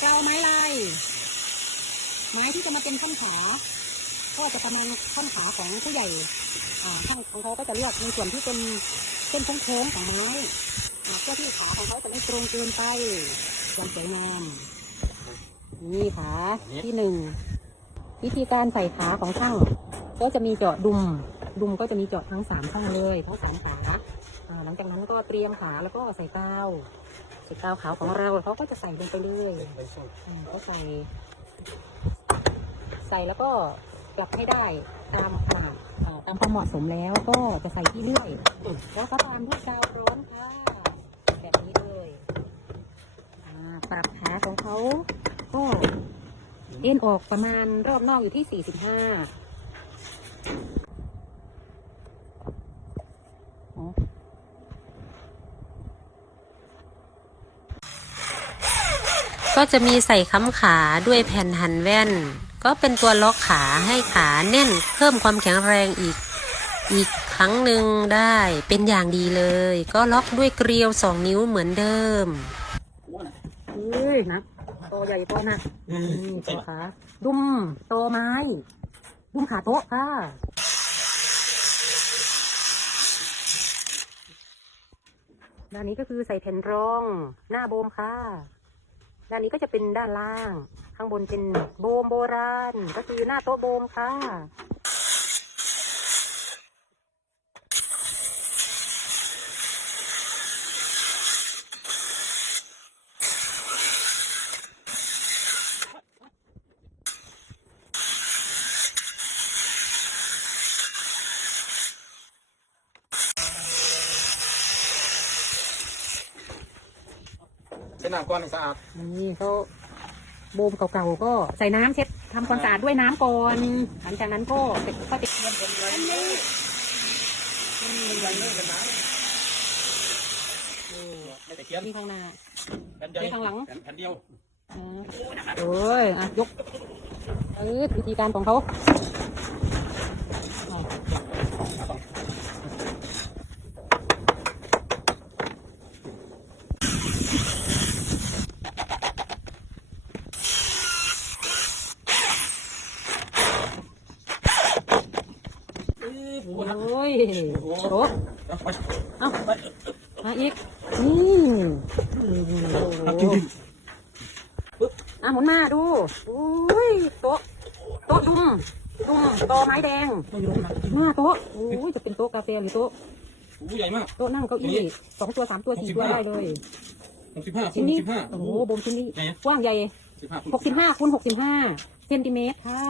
เราไม้ลายไม้ที่จะมาเป็นข้อนขา ก็จะประมาณข้อนขาของผู้ใหญ่ช่างของเขาก็จะเลือกในส่วนที่เป็นเส้นโค้งๆของไม้เพื่อที่ขาของเขาจะไม่ตรงเกินไปจวามสวยงามนี่ขาที่หนึ่งวิธีการใส่ขาของช่างก็จะมีเจาะดุม ดุมก็จะมีเจาะทั้งสามช่องเลยทั้งสามขาหลังจากนั้นก็เตรียมขาแล้วก็ใส่กาว ส่กาวขาวของเราเขาก็จะใส่ลงไปเลยไปส่งอืมก็ใส่ ใส่แล้วก็ปรับให้ได้ตามขนาดอ่าตามความเหมาะสมแล้วก็จะใส่ที่เลื่อยแล้วก็ตามด้วยกาวร้อนค่ะแบบนี้เลยอ่าปรับขาของเขาก็เอ็นออกประมาณรอบนอกอยู่ที่ 45อ๋อ ก็จะมีใส่ค้ำขาด้วยแผ่นหันแว่น ก็เป็นตัวล็อกขาให้ขาแน่นเพิ่มความแข็งแรงอีก อีกครั้งหนึ่งได้เป็นอย่างดีเลย ก็ล็อกด้วยเกลียวสองนิ้วเหมือนเดิมเอ้ยนะโตใหญ่โตหนักนี่โตขาดุมโตไม้ ดุมขาโต๊ะค่ะด้านนี้ก็คือใส่แผ่นรอง หน้าโบมค่ะ ด้านนี้ก็จะเป็นด้านล่าง ข้างบนเป็นโบมโบราณ ก็คือหน้าโต๊ะโบมค่ะ เป็นน้ำก้อนให้สะอาดนี่เขาโบมเก่าๆก็ใส่น้ำเช็ดทำความสะอาดด้วยน้ำก่อน หลังจากนั้นก็ติดก็ติดเงินเป็นไรนี่ไม่แต่เขียนนี่ข้างหน้า แผ่นใหญ่นี่ข้างหลังแผ่นแผ่นเดียว อ่าโอ้ยอะยกเออวิธีการของเขาอะ โอ้ยโต๊ะเอาไปเอ้ามาอีกนี่อะหมุนมาดูโอ้ยโต๊ะโต๊ะดุมดุมโตะไม้แดงไม่รู้นะหน้าโต๊ะโอ้ยจะเป็นโต๊ะกาแฟหรือโต๊ะโอ้โหใหญ่มากโต๊ะนั่งเก้าอี้สองตัวสามตัวสี่ตัวได้เลยหกสิบห้าชิ้นนี้สิบห้าโอ้โหบมชิ้นนี้ใหญ่กว้างใหญ่สิบห้าหกสิบห้าคูณหกสิบห้าเซนติเมตรค่ะ